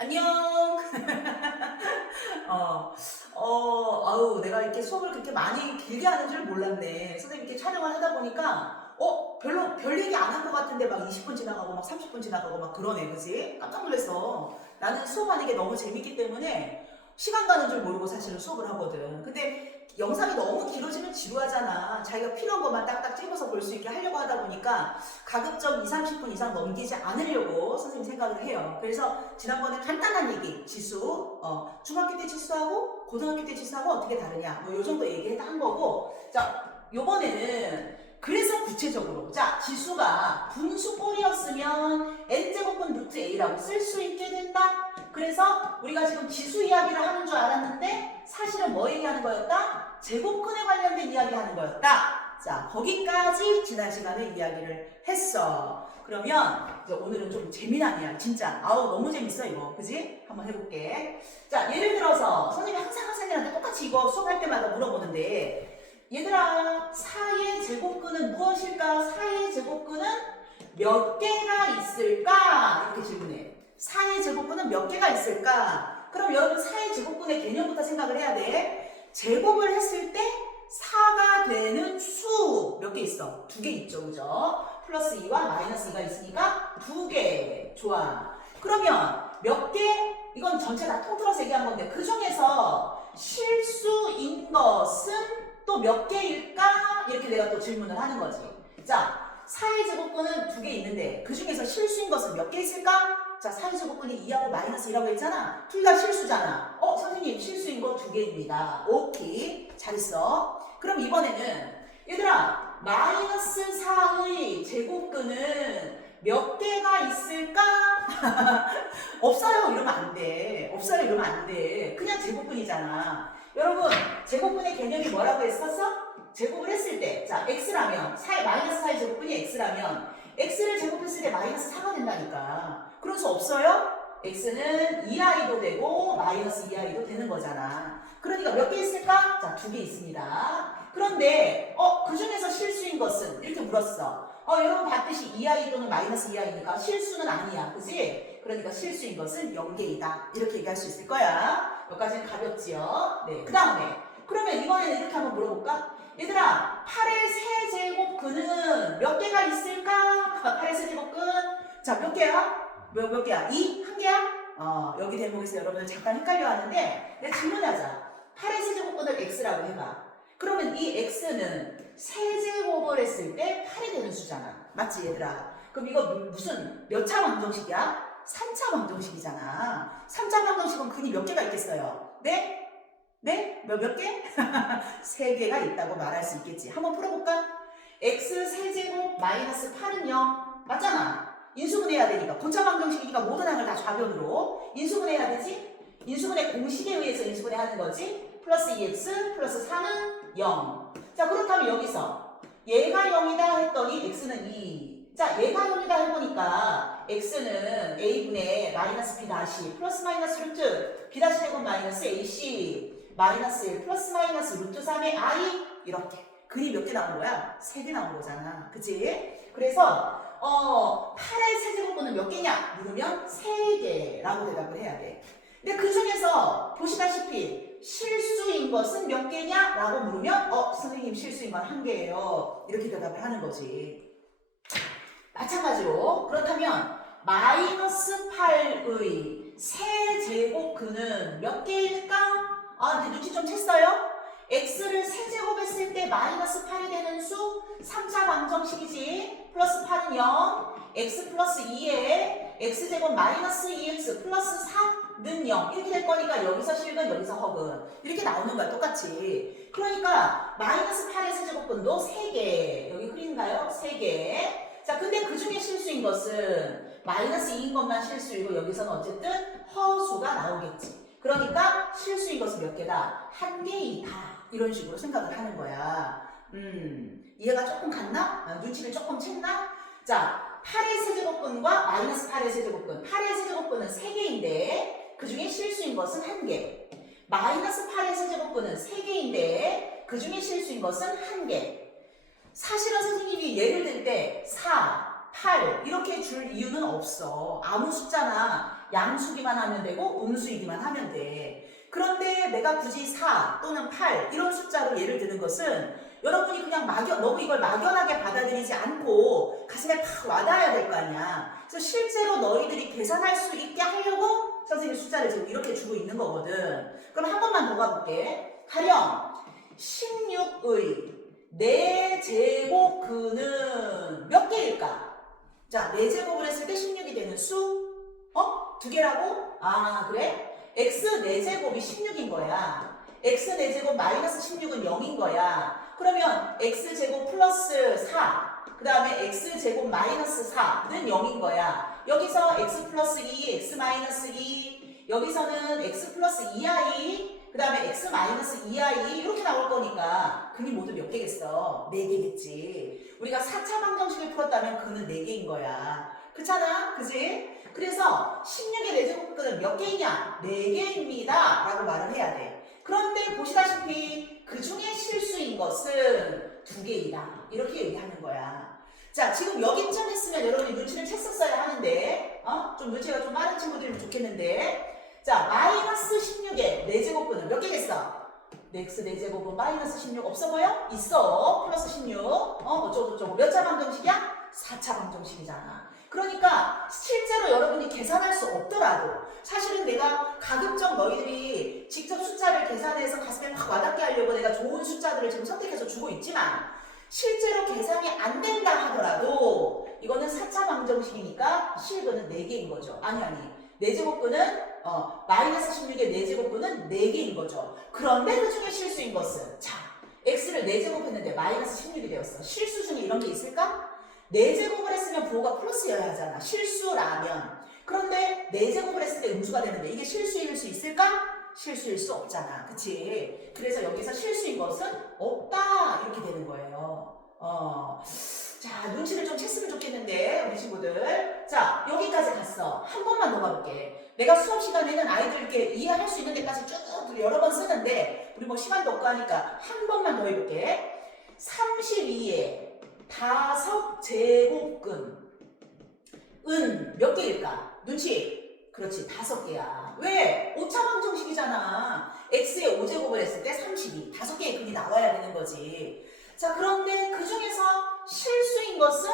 안녕. 아우, 내가 이렇게 수업을 그렇게 많이 길게 하는 줄 몰랐네. 선생님 이렇게 촬영을 하다 보니까, 별로, 별 얘기 안 한 것 같은데 막 20분 지나가고 막 30분 지나가고 막 그러네. 그지? 깜짝 놀랐어. 나는 수업하는 게 너무 재밌기 때문에 시간 가는 줄 모르고 사실은 수업을 하거든. 근데 영상이 너무 길어지면 지루하잖아. 자기가 필요한 것만 딱딱 찍어서 볼 수 있게 하려고 하다 보니까 가급적 2, 30분 이상 넘기지 않으려고 선생님 생각을 해요. 그래서 지난번에 간단한 얘기, 지수, 중학교 때 지수하고 고등학교 때 지수하고 어떻게 다르냐, 뭐 요 정도 얘기한 거고, 자, 요번에는 그래서 구체적으로, 자, 지수가 분수꼴이었으면 n제곱분 루트 a라고 쓸 수 있게 된다. 그래서 우리가 지금 지수 이야기를 하는 줄 알았는데 사실은 뭐 얘기하는 거였다? 제곱근에 관련된 이야기 하는 거였다. 자, 거기까지 지난 시간에 이야기를 했어. 그러면 이제 오늘은 좀 재미난 이야기, 진짜 아우 너무 재밌어 이거, 그지? 한번 해볼게. 자, 예를 들어서 선생님이 항상 학생들한테 똑같이 이거 수업할 때마다 물어보는데, 얘들아, 4의 제곱근은 무엇일까? 4의 제곱근은 몇 개가 있을까? 이렇게 질문해. 4의 제곱근은 몇 개가 있을까? 그럼 여러분 4의 제곱근의 개념부터 생각을 해야 돼. 제곱을 했을 때 4가 되는 수 몇 개 있어? 2개 있죠, 그죠? 플러스 2와 마이너스 2가 있으니까 2개. 좋아. 그러면 몇 개? 이건 전체 다 통틀어서 얘기한 건데, 그 중에서 실수인 것은 또 몇 개일까? 이렇게 내가 또 질문을 하는 거지. 자, 4의 제곱근은 2개 있는데 그 중에서 실수인 것은 몇 개 있을까? 자, 4의 제곱근이 2하고 마이너스 1하고 했잖아. 둘 다 실수잖아. 선생님 실수인 거 2개입니다. 오케이. 잘했어. 그럼 이번에는 얘들아, 마이너스 4의 제곱근은 몇 개가 있을까? 없어요 이러면 안 돼. 없어요 이러면 안 돼. 그냥 제곱근이잖아. 여러분, 제곱근의 개념이 뭐라고 했었어? 제곱을 했을 때, 자, x라면, 마이너스 4의 제곱근이 x라면 x를 제곱했을 때 마이너스 4가 된다니까. 그럴 수 없어요? x는 2i도 되고 마이너스 2i도 되는 거잖아. 그러니까 몇 개 있을까? 자, 2개 있습니다. 그런데 그 중에서 실수인 것은? 이렇게 물었어. 여러분 봤듯이 2i 또는 마이너스 2i니까 실수는 아니야. 그지? 그러니까 실수인 것은 0개이다. 이렇게 얘기할 수 있을 거야. 여기까지는 가볍지요? 네. 그 다음에 그러면 이번에는 이렇게 한번 물어볼까? 얘들아, 8의 세제곱근은 몇 개가 있을까? 8의 세제곱근, 자, 몇 개야? 몇 개야? 2? 한 개야? 여기 대목에서 여러분들 잠깐 헷갈려 하는데, 내가 질문하자. 8의 세제곱근을 x라고 해봐. 그러면 이 x는 세제곱을 했을 때 8이 되는 수잖아. 맞지, 얘들아? 그럼 이거 무슨 몇 차 방정식이야? 3차 방정식이잖아. 3차 방정식은 근이 몇 개가 있겠어요? 네? 네? 몇 개? 3개가 있다고 말할 수 있겠지. 한번 풀어볼까? x 세제곱 마이너스 8은 0. 맞잖아. 인수분해해야 되니까. 고차 방정식이니까 모든 항을 다 좌변으로 인수분해해야 되지? 인수분해 공식에 의해서 인수분해하는 거지. 플러스 2x 플러스 4는 0. 자, 그렇다면 여기서 얘가 0이다 했더니 x는 2. 자, 얘가 0이다 해보니까 x는 a분의 마이너스 b 다시 플러스 마이너스 루트 b 다시 제곱 마이너스 ac 마이너스 1 플러스 마이너스 루트 3의 i 이렇게. 근이 몇 개 나온 거야? 3개 나온 거잖아. 그치? 그래서 8의 세제곱근은 몇 개냐? 물으면 3개라고 대답을 해야 돼. 근데 그 중에서 보시다시피 실수인 것은 몇 개냐? 라고 물으면 선생님 실수인 건 1개예요. 이렇게 대답을 하는 거지. 마찬가지로 그렇다면 마이너스 8의 세제곱근은 몇 개일까? 이제 눈치 좀 챘어요? x를 세제곱했을 때 마이너스 8이 되는 수 3차 방정식이지. 플러스 8은 0, x 플러스 2에 x제곱 마이너스 2x 플러스 4는 0 이렇게 될 거니까 여기서 실근 여기서 허근 이렇게 나오는 거야, 똑같이. 그러니까 마이너스 8의 세제곱근도 3개. 여기 흐린가요? 3개. 자, 근데 그 중에 실수인 것은 마이너스 2인 것만 실수이고 여기서는 어쨌든 허수가 나오겠지. 그러니까 실수인 것은 몇 개다? 1개이다. 이런 식으로 생각을 하는 거야. 이해가 조금 갔나? 눈치를 조금 챘나? 자, 8의 세제곱근과 마이너스 8의 세제곱근. 8의 세제곱근은 3개인데 그 중에 실수인 것은 1개. 마이너스 8의 세제곱근은 3개인데 그 중에 실수인 것은 1개. 사실은 선생님이 예를 들 때 4, 8 이렇게 줄 이유는 없어. 아무 숫자나 양수기만 하면 되고 음수이기만 하면 돼. 그런데 내가 굳이 4 또는 8 이런 숫자로 예를 드는 것은 여러분이 그냥 너무 이걸 막연하게 받아들이지 않고 가슴에 팍 와닿아야 될 거 아니야. 그래서 실제로 너희들이 계산할 수 있게 하려고 선생님 숫자를 지금 이렇게 주고 있는 거거든. 그럼 한 번만 더 가볼게. 가령 16의 4제곱근은 몇 개일까? 자, 4제곱을 했을 때 16이 되는 수? 두 개라고? 아, 그래? x 4제곱이 16인 거야. x 4제곱 마이너스 16은 0인 거야. 그러면 x제곱 플러스 4, 그 다음에 x제곱 마이너스 4는 0인 거야. 여기서 x 플러스 2, x 마이너스 2, 여기서는 x 플러스 2i, 그 다음에 x 마이너스 2i 이렇게 나올 거니까 근이 모두 몇 개겠어? 4개겠지. 우리가 4차 방정식을 풀었다면 근은 4개인 거야. 그렇잖아? 그지? 그래서 16의 4제곱근은 몇 개이냐? 4개입니다 라고 말을 해야 돼. 그런데 보시다시피 그 중에 실수인 것은 2개이다 이렇게 얘기하는 거야. 자, 지금 여기쯤 했으면 여러분이 눈치를 챘었어야 하는데 좀 눈치가 좀 빠른 친구들이면 좋겠는데, 자, 마이너스 16의 4제곱근은 몇 개겠어? x 4제곱은 마이너스 16 없어 보여? 있어. 플러스 16 어쩌고저쩌고 몇 차 방정식이야? 4차 방정식이잖아. 그러니까 실제로 여러분이 계산할 수 없더라도 사실은 내가 가급적 너희들이 직접 숫자를 계산해서 가슴에 막 와닿게 하려고 내가 좋은 숫자들을 지금 선택해서 주고 있지만 실제로 계산이 안 된다 하더라도 이거는 4차 방정식이니까 실근은 4개인 거죠. 아니 4제곱근은 마이너스 16의 4제곱근은 4개인 거죠. 그런데 그 중에 실수인 것은 자, x를 4제곱 했는데 마이너스 16이 되었어. 실수 중에 이런 게 있을까? 4제곱을 했으면 부호가 플러스여야 하잖아. 실수라면. 그런데 4제곱을 했을 때 음수가 되는데 이게 실수일 수 있을까? 실수일 수 없잖아. 그치? 그래서 여기서 실수인 것은 없다 이렇게 되는 거예요. 자, 눈치를 좀 챘으면 좋겠는데 우리 친구들. 자, 여기까지 갔어. 한 번만 더 가볼게. 내가 수업 시간에는 아이들 이렇게 이해할 수 있는 데까지 쭉 여러 번 쓰는데 우리 뭐 시간도 없고 하니까 한 번만 더 해볼게. 32에 5제곱근 은 몇 개일까? 눈치. 그렇지, 5개야. 왜? 5차 방정식이잖아. x에 5제곱을 했을 때 32. 5개의 근이 나와야 되는 거지. 자, 그런데 그 중에서 실수인 것은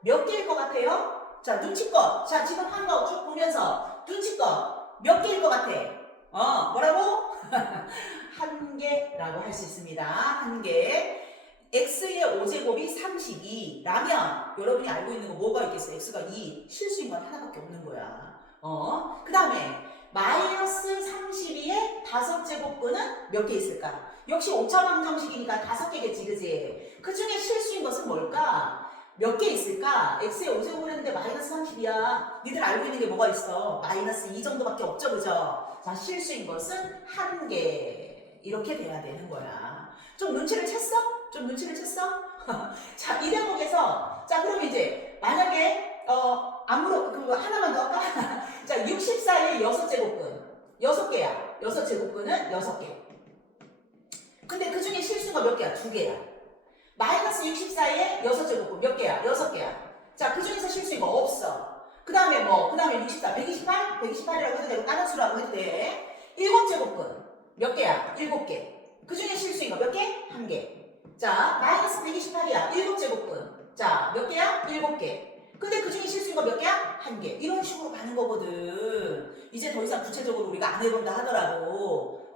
몇 개일 것 같아요? 자, 눈치껏. 자, 지금 한 거 쭉 보면서 눈치껏 몇 개일 것 같아? 뭐라고? 1개라고 할 수 있습니다. 1개. x의 5제곱이 32라면 여러분이 알고 있는 거 뭐가 있겠어? x가 2. 실수인 건 하나밖에 없는 거야. 그 다음에 마이너스 32의 5제곱근은 몇 개 있을까? 역시 5차 방정식이니까 5개겠지, 그지? 그 중에 실수인 것은 뭘까? 몇 개 있을까? x의 5제곱을 했는데 마이너스 30이야. 니들 알고 있는 게 뭐가 있어? 마이너스 2 정도밖에 없죠, 그죠? 자, 실수인 것은 1개. 이렇게 돼야 되는 거야. 좀 눈치를 챘어? 좀 눈치를 챘어? 자, 이 대목에서 자, 그럼 이제 만약에 그거 하나만 더 할까? 자, 64의 6제곱근 6개야. 6제곱근은 6개. 근데 그 중에 실수가 몇 개야? 2개야. 마이너스 64의 6제곱근 몇 개야? 6개야. 자, 그 중에서 실수인 거 없어. 그 다음에 그 다음에 64, 128? 128이라고 해도 되고 다른 수라고 해도 돼. 7제곱근 몇 개야? 7개. 그 중에 실수인 거 몇 개? 1개. 자, 마이너스 128이야. 7제곱근. 자, 몇 개야? 7개. 근데 그 중에 실수인 거 몇 개야? 1개. 이런 식으로 가는 거거든. 이제 더 이상 구체적으로 우리가 안 해본다 하더라도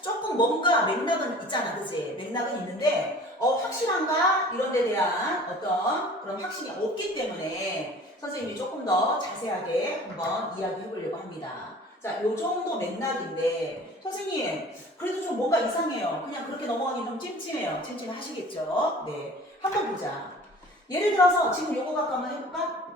조금 뭔가 맥락은 있잖아, 그치? 맥락은 있는데 확실한가? 이런 데 대한 어떤 그런 확신이 없기 때문에 선생님이 조금 더 자세하게 한번 이야기해 보려고 합니다. 자, 요 정도 맥락인데 선생님 그래도 좀 뭔가 이상해요. 그냥 그렇게 넘어가기 좀 찜찜해요. 찜찜하시겠죠? 네, 한번 보자. 예를 들어서 지금 요거 갖고 한번 해볼까?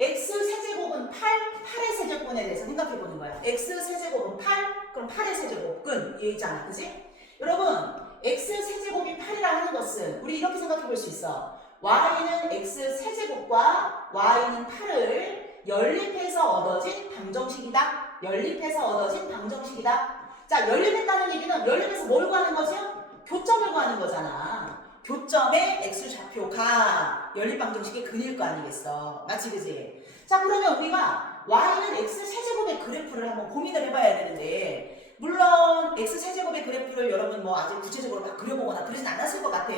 x 세제곱은 8의 세제곱근에 대해서 생각해 보는 거야. x 세제곱은 8, 그럼 8의 세제곱근 얘 있잖아, 그지? 여러분, x 세제곱이 8이라 하는 것은 우리 이렇게 생각해 볼 수 있어. y는 x 세제곱과 y는 8을 연립해서 얻어진 방정식이다. 연립해서 얻어진 방정식이다. 자, 연립했다는 얘기는 연립해서 뭘 구하는 거죠? 교점을 구하는 거잖아. 교점의 x좌표가 연립방정식의 근일 거 아니겠어. 맞지, 그지? 자, 그러면 우리가 y는 x 세제곱의 그래프를 한번 고민을 해봐야 되는데 물론 x 세제곱의 그래프를 여러분 뭐 아직 구체적으로 막 그려보거나 그러진 않았을 것 같아.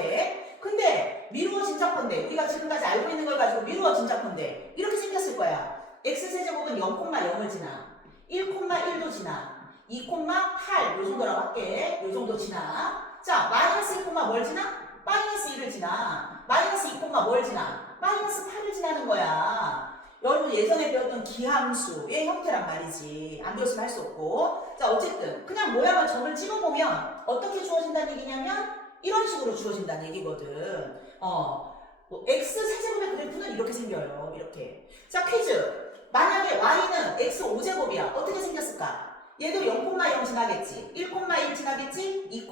근데 미루어진 작건데 우리가 지금까지 알고 있는 걸 가지고 미루어진 작건데 이렇게 생겼을 거야. x 세제곱은 0,0을 지나 1,1도 지나 2,8 요 정도라고 할게. 요 정도 지나. 자 마이너스 1, 뭘 지나? 마이너스 1을 지나. 마이너스 2, 뭘 지나? 마이너스 8을 지나는 거야. 여러분 예전에 배웠던 기함수의 형태란 말이지. 안 배웠으면 할 수 없고. 자 어쨌든 그냥 모양을 점을 찍어보면 어떻게 주어진다는 얘기냐면 이런 식으로 주어진다는 얘기거든. 뭐 x 세제곱의 그래프는 이렇게 생겨요. 이렇게. 자 퀴즈. 만약에 y는 x 5제곱이야. 어떻게 생겼을까? 얘도 0,0 지나겠지. 1,1 지나겠지. 2,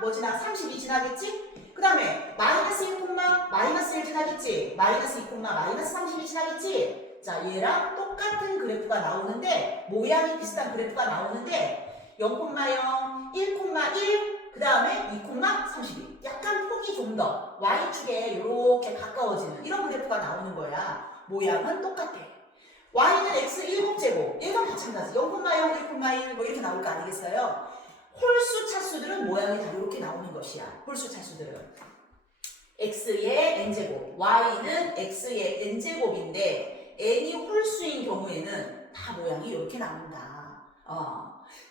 뭐 지나? 32 지나겠지. 그 다음에 마이너스 1, 마이너스 1 지나겠지. 마이너스 2, 마이너스 32 지나겠지. 자 얘랑 똑같은 그래프가 나오는데 모양이 비슷한 그래프가 나오는데 0,0, 1,1 그 다음에 2,32 약간 폭이 좀 더 y축에 이렇게 가까워지는 이런 그래프가 나오는 거야. 모양은 똑같아. y는 x 7제곱 얘가 마찬가지 0,0, 1,1 뭐 이렇게 나올 거 아니겠어요? 홀수 차수들은 모양이 다 이렇게 나오는 것이야. 홀수 차수들은 x의 n제곱 y는 x의 n제곱인데 n이 홀수인 경우에는 다 모양이 이렇게 나온다.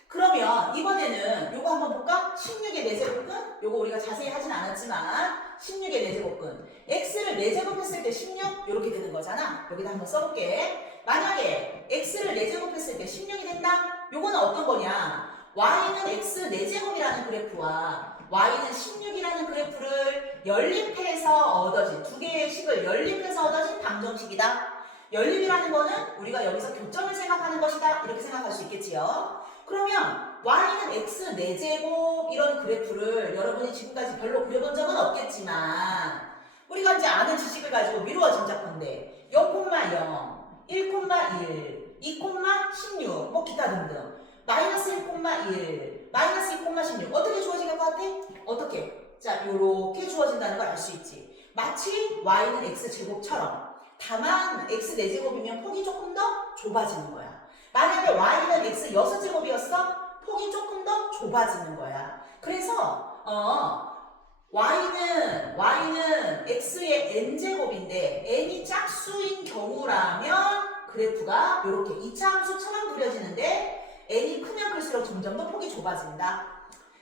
그러면 이번에는 요거 한번 볼까? 16의 4제곱근 요거 우리가 자세히 하진 않았지만 16의 4제곱근 x를 4제곱했을 때 16 이렇게 되는 거잖아. 여기다 한번 써볼게. 만약에 x를 4제곱했을 때 16이 된다? 요거는 어떤 거냐? y는 x 4제곱이라는 그래프와 y는 16이라는 그래프를 연립해서 얻어진 두 개의 식을 연립해서 얻어진 방정식이다. 연립이라는 거는 우리가 여기서 교점을 생각하는 것이다. 이렇게 생각할 수 있겠지요. 그러면 y는 x 4제곱 이런 그래프를 여러분이 지금까지 별로 그려본 적은 없겠지만 우리가 이제 아는 지식을 가지고 미루어진 작건데 0,0, 1,1, 2,16 뭐 기타 등등 마이너스 1,1, 마이너스 2,16 어떻게 주어질 것 같아? 어떻게? 자 요렇게 주어진다는 걸 알 수 있지. 마치 y는 x제곱처럼 다만 x 4제곱이면 폭이 조금 더 좁아지는 거야. 만약에 y는 x 6제곱이었어? 폭이 조금 더 좁아지는 거야. 그래서 y는 x의 n제곱인데 n이 짝수인 경우라면 그래프가 이렇게 2차 함수처럼 그려지는데 n이 크면 클수록 점점 더 폭이 좁아진다.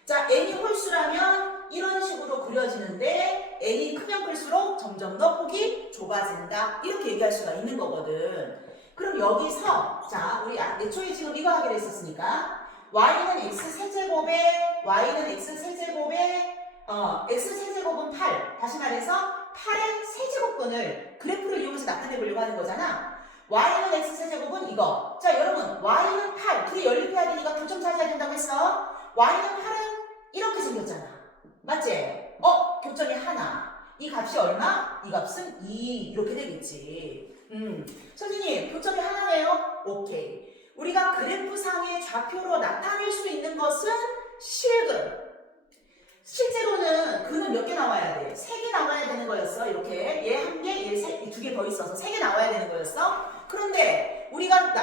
자 n이 홀수라면 이런 식으로 그려지는데 n이 크면 클수록 점점 더 폭이 좁아진다. 이렇게 얘기할 수가 있는 거거든. 그럼 여기서 자 우리 애초에 지금 이거 하기로 했었으니까 y는 x 세제곱에 x 세제곱은 8 다시 말해서 8의 세제곱근을 그래프를 이용해서 나타내 보려고 하는 거잖아. y는 x 세제곱은 이거. 자 여러분 y는 8 둘이 연립해야 되니까 교점 찾아야 된다고 했어. y는 8은 이렇게 생겼잖아. 맞지? 교점이 하나. 이 값이 얼마? 이 값은 2 이렇게 되겠지. 선생님 교점이 하나네요? 오케이. 우리가 그래프상의 좌표로 나타낼 수 있는 것은 실근. 실제로는 근은 몇 개 나와야 돼? 3개 나와야 되는 거였어. 이렇게 얘 1개, 얘 2개 더 있어서 3개 나와야 되는 거였어. 그런데 우리가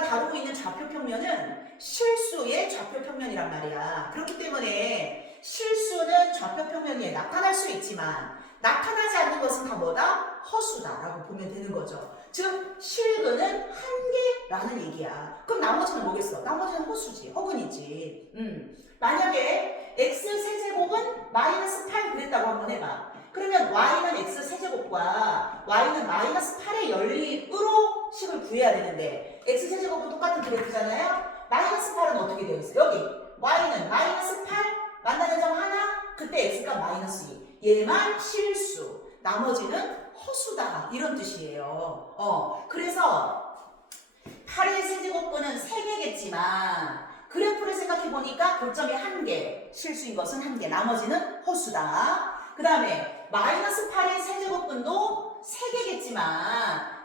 다루고 있는 좌표평면은 실수의 좌표평면이란 말이야. 그렇기 때문에 실수는 좌표평면 위에 나타날 수 있지만 나타나지 않는 것은 다 뭐다? 허수다라고 보면 되는 거죠. 즉 실근은 1개라는 얘기야. 그럼 나머지는 뭐겠어? 나머지는 허수지. 허근이지. 만약에 x 세제곱은 마이너스 8 그랬다고 한번 해봐. 그러면 y는 x 세제곱과 y는 마이너스 8의 연립으로 식을 구해야 되는데 x 세제곱은 똑같은 그래프잖아요. 마이너스 8은 어떻게 되어 있어? 여기 y는 마이너스 8 만나는 점 하나 그때 x가 마이너스 2 얘만 실수 나머지는 허수다 이런 뜻이에요. 그래서 8의 세제곱근은 3개겠지만 그래프를 생각해보니까 교점이 1개 실수인 것은 1개 나머지는 허수다. 그 다음에 마이너스 8의 세제곱근도 3개겠지만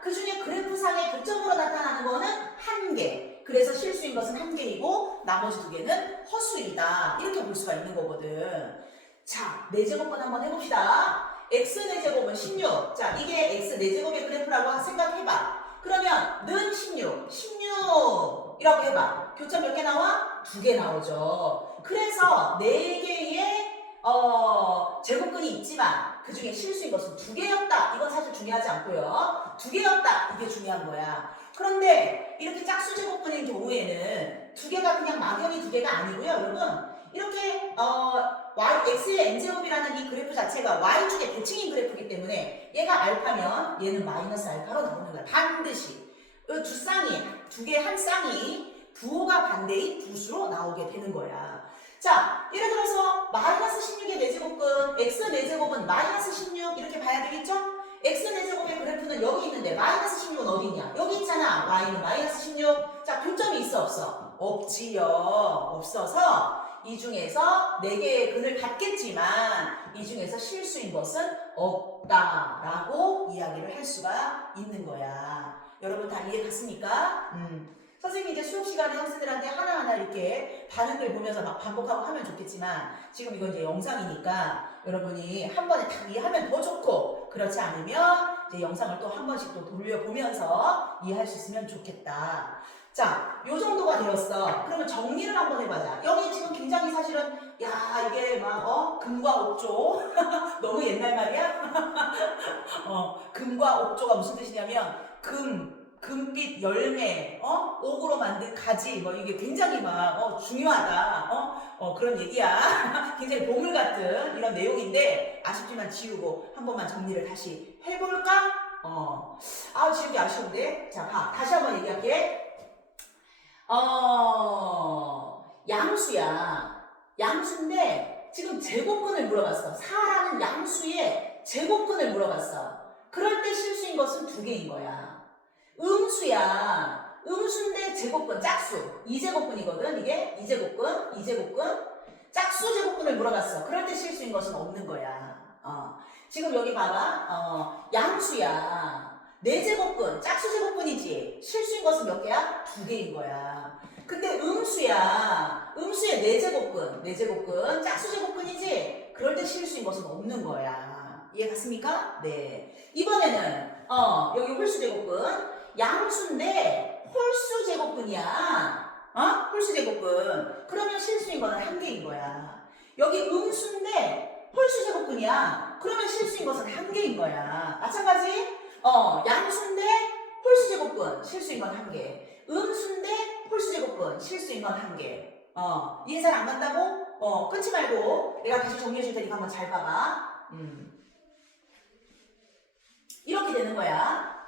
그 중에 그래프상의 교점으로 나타나는 거는 1개 그래서 실수인 것은 1개이고 나머지 2개는 허수이다 이렇게 볼 수가 있는 거거든. 자 4제곱근 한번 해봅시다. x 4제곱은 16. 자 이게 x 4제곱의 그래프라고 생각해봐. 그러면 는 16, 16이라고 해봐. 교점 몇 개 나와? 2개 나오죠. 그래서 4개의 제곱근이 있지만 그 중에 실수인 것은 2개였다. 이건 사실 중요하지 않고요. 2개였다. 이게 중요한 거야. 그런데 이렇게 짝수 제곱근인 경우에는 2개가 그냥 막연히 2개가 아니고요. 여러분 이렇게 x의 n제곱이라는 이 그래프 자체가 y축의 대칭인 그래프이기 때문에 얘가 알파면 얘는 마이너스 알파로 나오는 거야. 반드시. 이 두 쌍이, 2개 한 쌍이 부호가 반대인 두수로 나오게 되는 거야. 자, 예를 들어서 마이너스 16의 4제곱근, x 4제곱은 마이너스 16 이렇게 봐야 되겠죠? x 4제곱의 그래프는 여기 있는데 마이너스 16은 어디 있냐? 여기 있잖아. y는 마이너스 16. 자, 교점이 있어 없어? 없지요. 없어서 이 중에서 4개의 근을 갖겠지만 이 중에서 실수인 것은 없다라고 이야기를 할 수가 있는 거야. 여러분 다 이해 갔습니까? 선생님이 이제 수업 시간에 학생들한테 하나하나 이렇게 반응들 보면서 막 반복하고 하면 좋겠지만 지금 이건 이제 영상이니까 여러분이 한 번에 다 이해하면 더 좋고 그렇지 않으면 이제 영상을 또 한 번씩 또 돌려보면서 이해할 수 있으면 좋겠다. 자, 요 정도가 되었어. 그러면 정리를 한번 해보자. 여기 지금 굉장히 사실은 야 이게 막 금과 옥조 너무 옛날 말이야? 금과 옥조가 무슨 뜻이냐면 금빛 열매, 옥으로 만든 가지, 뭐 이게 굉장히 막 중요하다, 그런 얘기야. 굉장히 보물 같은 이런 내용인데 아쉽지만 지우고 한 번만 정리를 다시 해볼까? 지우기 아쉬운데. 자, 봐, 다시 한번 얘기할게. 양수야. 양수인데 지금 제곱근을 물어봤어. 4라는 양수의 제곱근을 물어봤어. 그럴 때 실수인 것은 2개인 거야. 음수야. 음수인데 제곱근, 짝수. 2제곱근이거든, 이게. 2제곱근, 2제곱근. 짝수 제곱근을 물어봤어. 그럴 때 실수인 것은 없는 거야. 지금 여기 봐봐. 양수야. 4제곱근, 짝수 제곱근이지. 실수인 것은 몇 개야? 2개인 거야. 근데 음수야. 음수의 4제곱근, 4제곱근, 짝수 제곱근이지. 그럴 때 실수인 것은 없는 거야. 이해 갔습니까? 네. 이번에는 여기 홀수 제곱근. 양수인데 홀수 제곱근이야. 홀수 제곱근. 그러면 실수인 거는 1개인 거야. 여기 음수인데 홀수 제곱근이야. 그러면 실수인 것은 1개인 거야. 마찬가지. 양수인데 홀수 제곱근. 실수인 건 1개. 음수인데 홀수 제곱근. 실수인 건 1개. 이해 잘 안 간다고? 끊지 말고 내가 다시 정리해 줄 테니까 한번 잘 봐봐. 이렇게 되는 거야.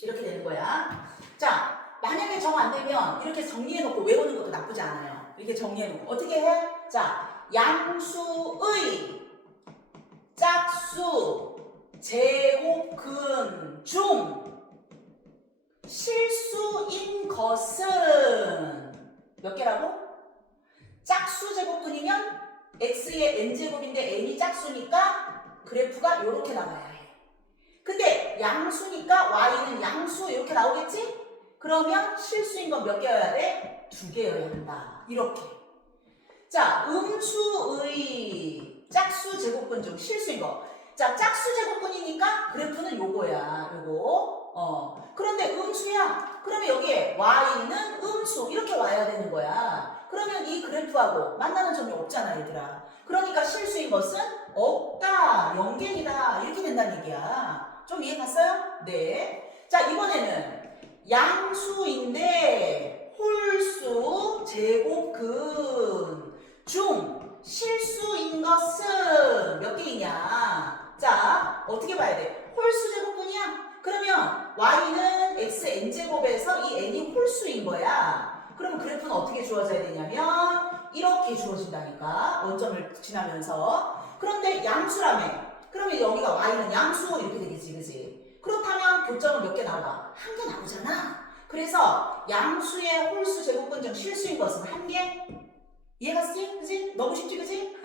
이렇게 되는 거야. 자, 만약에 정 안 되면 이렇게 정리해놓고 외우는 것도 나쁘지 않아요. 이렇게 정리해놓고 어떻게 해? 자, 양수의 짝수 제곱근 중 실수인 것은 몇 개라고? 짝수 제곱근이면 x의 n제곱인데 n이 짝수니까 그래프가 이렇게 나와야 해. 근데 양수니까 y는 양수 이렇게 나오겠지? 그러면 실수인 건 몇 개여야 돼? 2개여야 한다. 이렇게. 자, 음수의 짝수 제곱근 중 실수인 거. 자, 짝수 제곱근이니까 그래프는 요거야. 요거. 그런데 음수야. 그러면 여기에 y는 음수 이렇게 와야 되는 거야. 그러면 이 그래프하고 만나는 점이 없잖아, 얘들아. 그러니까 실수인 것은 없다, 0개이다 이렇게 된다는 얘기야. 좀 이해 갔어요? 네. 자, 이번에는 양수인데 홀수 제곱근 중 실수인 것은 몇 개이냐? 자, 어떻게 봐야 돼? 홀수 제곱근이야? 그러면 y는 x n제곱에서 이 n이 홀수인 거야. 그러면 그래프는 어떻게 주어져야 되냐면 이렇게 주어진다니까. 원점을 지나면서. 그런데 양수라며. 그러면 여기가 y는 양수 이렇게 되겠지, 그지? 그렇다면 교점은 몇 개 나와? 1개 나오잖아. 그래서 양수의 홀수 제곱근 중 실수인 것은 1개. 이해갔지? 그지? 너무 쉽지, 그지?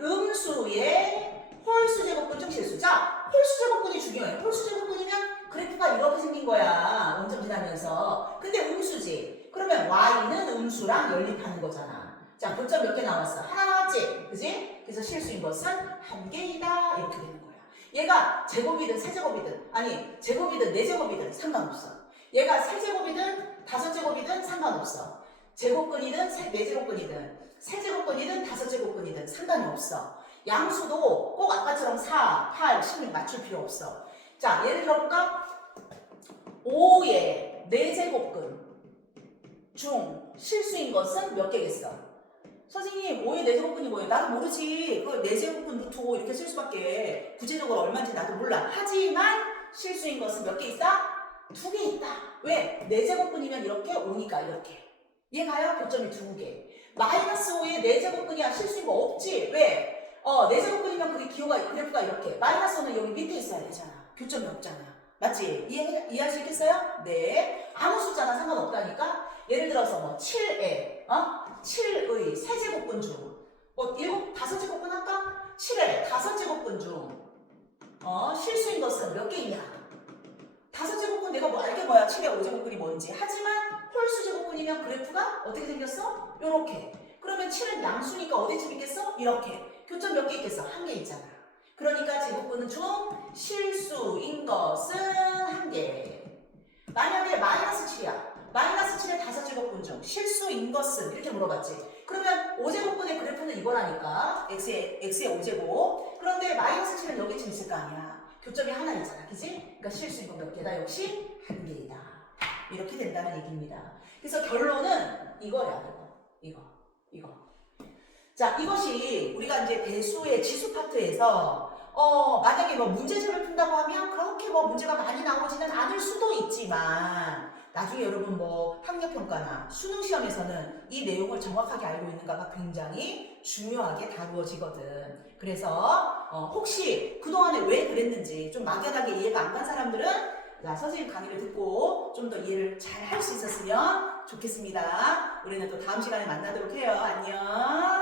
음수의 홀수 제곱근 중 실수. 자, 홀수 제곱근이 중요해. 홀수 제곱근이면 그래프가 이렇게 생긴 거야. 원점 지나면서. 근데 음수지. 그러면 y는 음수랑 연립하는 거잖아. 자, 교점 몇 개 나왔어? 하나 나왔지? 그지? 그래서 실수인 것은 1개이다. 이렇게 되는 거야. 얘가 제곱이든 세제곱이든 아니 제곱이든 네제곱이든 상관없어. 얘가 세제곱이든 다섯제곱이든 상관없어. 제곱근이든 네제곱근이든 세제곱근이든 다섯제곱근이든 상관이 없어. 양수도 꼭 아까처럼 4, 8, 16 맞출 필요 없어. 자, 예를 들어볼까? 5의 네제곱근 중 실수인 것은 몇 개겠어? 선생님 5의 네제곱근이 뭐예요? 나도 모르지. 그 네제곱근 루트 5 이렇게 쓸 수밖에. 구체적으로 얼마인지 나도 몰라. 하지만 실수인 것은 몇 개 있다? 2개 있다. 왜? 네제곱근이면 이렇게 5니까 이렇게. 얘가요? 교점이 2개. 마이너스 5의 네제곱근이야. 실수인 거 없지. 왜? 네제곱근이면 그게 그래프가 이렇게. 마이너스 5는 여기 밑에 있어야 되잖아. 교점이 없잖아. 맞지? 이해할 수 있겠어요? 네. 아무 숫자나 상관없다니까? 예를 들어서 뭐 7의 7의 세제곱근 중 다섯 제곱근 할까? 7의 다섯 제곱근 중 실수인 것은 몇 개 있냐? 다섯 제곱근 내가 뭐 알게 뭐야? 7의 5제곱근이 뭔지. 하지만 홀수 제곱근이면 그래프가 어떻게 생겼어? 요렇게. 그러면 7은 양수니까 어디쯤 있겠어? 이렇게. 교점 몇 개 있겠어? 한 개 있잖아. 그러니까 제곱근은 중 실수인 것은 한 개. 만약에 마이너스 7이야. 마이너스 7의 다섯 제곱근 중 실수인 것은 이렇게 물어봤지. 그러면 5제곱근의 그래프는 이거라니까. x의 5제곱. 그런데 마이너스 7은 여기쯤 있을 거 아니야. 교점이 하나 있잖아. 그지? 그러니까 실수인 건 몇 개다? 역시 한 개이다. 이렇게 된다는 얘기입니다. 그래서 결론은 이거야. 이거. 자, 이것이 우리가 이제 배수의 지수 파트에서 만약에 뭐 문제집을 푼다고 하면 그렇게 뭐 문제가 많이 나오지는 않을 수도 있지만 나중에 여러분 뭐 학력평가나 수능 시험에서는 이 내용을 정확하게 알고 있는가가 굉장히 중요하게 다루어지거든. 그래서 혹시 그동안에 왜 그랬는지 좀 막연하게 이해가 안 간 사람들은 자, 선생님 강의를 듣고 좀 더 이해를 잘 할 수 있었으면 좋겠습니다. 우리는 또 다음 시간에 만나도록 해요. 안녕.